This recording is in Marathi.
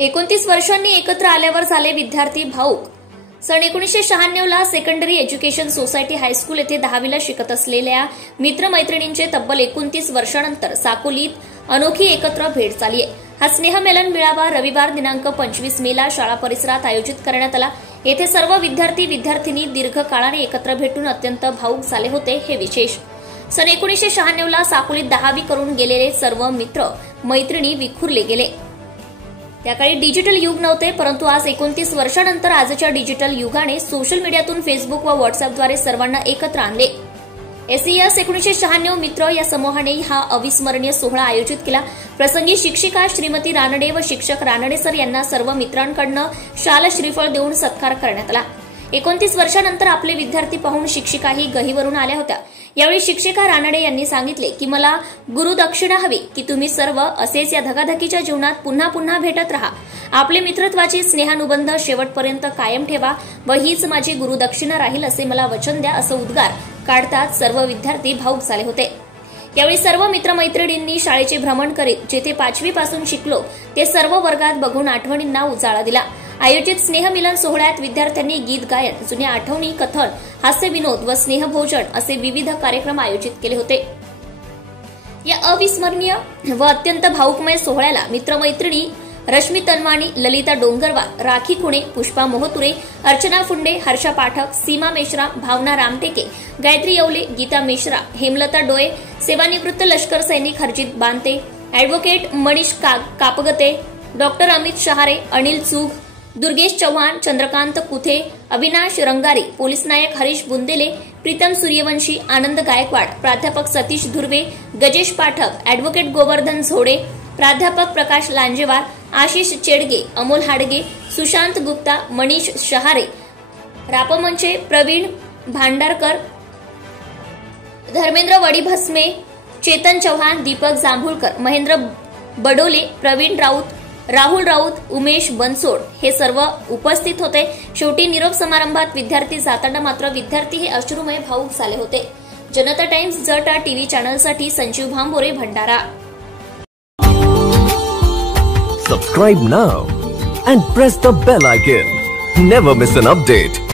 29 वर्षांनी एकत्र आल्यावर झाले विद्यार्थी भाऊक। सन 1996 ला सेकंडरी एज्युकेशन सोसायटी हायस्कूल येथे 10वीला शिकत असलेल्या मित्रमैत्रिणींचे तब्बल 29 वर्षांनंतर साकोलीत अनोखी एकत्र भेट झाली आहे। हा स्नेहमेलन मेळावा रविवार दिनांक 25 मेला शाळा परिसरात आयोजित करण्यात आला। येथे सर्व विद्यार्थी-विद्यार्थिनी दीर्घकाळाने एकत्र भेटून अत्यंत भाऊक झाले होते हे विशेष। सन 1996 ला साकोलीत 10वी करून गेलेले सर्व मित्र मैत्रिणी विखुरले गेले। त्याकाळी डिजिटल युग नव्हते, परंतु आज 29 वर्षांनंतर आजच्या डिजिटल युगाने सोशल मीडियातून फेसबुक व व्हॉट्सअपद्वारे सर्वांना एकत्र आणले। एसईएस 1996 मित्र या समूहाने हा अविस्मरणीय सोहळा आयोजित केला। प्रसंगी शिक्षिका श्रीमती रानडे व शिक्षक रानडे सर यांना सर्व मित्रांकडून शाल श्रीफळ देऊन सत्कार करण्यात आला। 29 वर्षांनंतर आपले विद्यार्थी पाहून शिक्षिकाही गहिवरून आल्या होत्या। यावेळी शिक्षिका रानडे यांनी सांगितले की मला गुरुदक्षिणा हवी की तुम्ही सर्व असेच या धकाधकीच्या जीवनात पुन्हा पुन्हा भेटत राहा। आपले मित्रत्वाची स्नेहानुबंध शेवटपर्यंत कायम ठेवा व हीच माझी गुरुदक्षिणा राहील असे मला वचन द्या, असं उद्गार काढताच सर्व विद्यार्थी भाऊक झाले होते। यावेळी सर्व मित्रमैत्रिणींनी शाळेचे भ्रमण करीत जेथे 5वी पासून शिकलो ते सर्व वर्गात बघून आठवणींना उजाळा दिला। आयोजित स्नेहमिलन सोहळ्यात विद्यार्थ्यांनी गीत गायन, जुन्या आठवणी, कथन, हास्य विनोद व स्नेहभोजन असे विविध कार्यक्रम आयोजित केले होते। या अविस्मरणीय व अत्यंत भावुकमय सोहळ्याला मित्रमैत्रिणी रश्मी तनवाणी, ललिता डोंगरवार, राखी खुणे, पुष्पा मोहतुरे, अर्चना फुंडे, हर्षा पाठक, सीमा मेश्रा, भावना रामटेके, गायत्री येवले, गीता मेश्रा, हेमलता डोळे, सेवानिवृत्त लष्कर सैनिक हरजित बांते, ॲडव्होकेट मनीष कापगते, डॉक्टर अमित शहारे, अनिल चूग, दुर्गेश चव्हाण, चंद्रकांत कुथे, अविनाश रंगारी, पोलीस नायक हरीश बुंदेले, प्रीतम सूर्यवंशी, आनंद गायकवाड, प्राध्यापक सतीश धुर्वे, गजेश पाठक, ॲडव्होकेट गोवर्धन झोडे, प्राध्यापक प्रकाश लांजेवार, आशिष चेडगे, अमोल हाडगे, सुशांत गुप्ता, मनीष शहारे, रापमंचे, प्रवीण भांडारकर, धर्मेंद्र वडीभस्मे, चेतन चव्हाण, दीपक जांभूळकर, महेंद्र बडोले, प्रवीण राऊत, राहुल राऊत, उमेश बनसोड हे सर्व उपस्थित होते। शेवटी निरोप समारंभात विद्यार्थी जाताना मात्र विद्यार्थी हे अश्रुमय भाऊक झाले होते। जनता टाइम्स जटा टीव्ही चॅनलसाठी Sanjeev Bhambore, Bhandara. Subscribe now and press the bell icon. Never miss an update.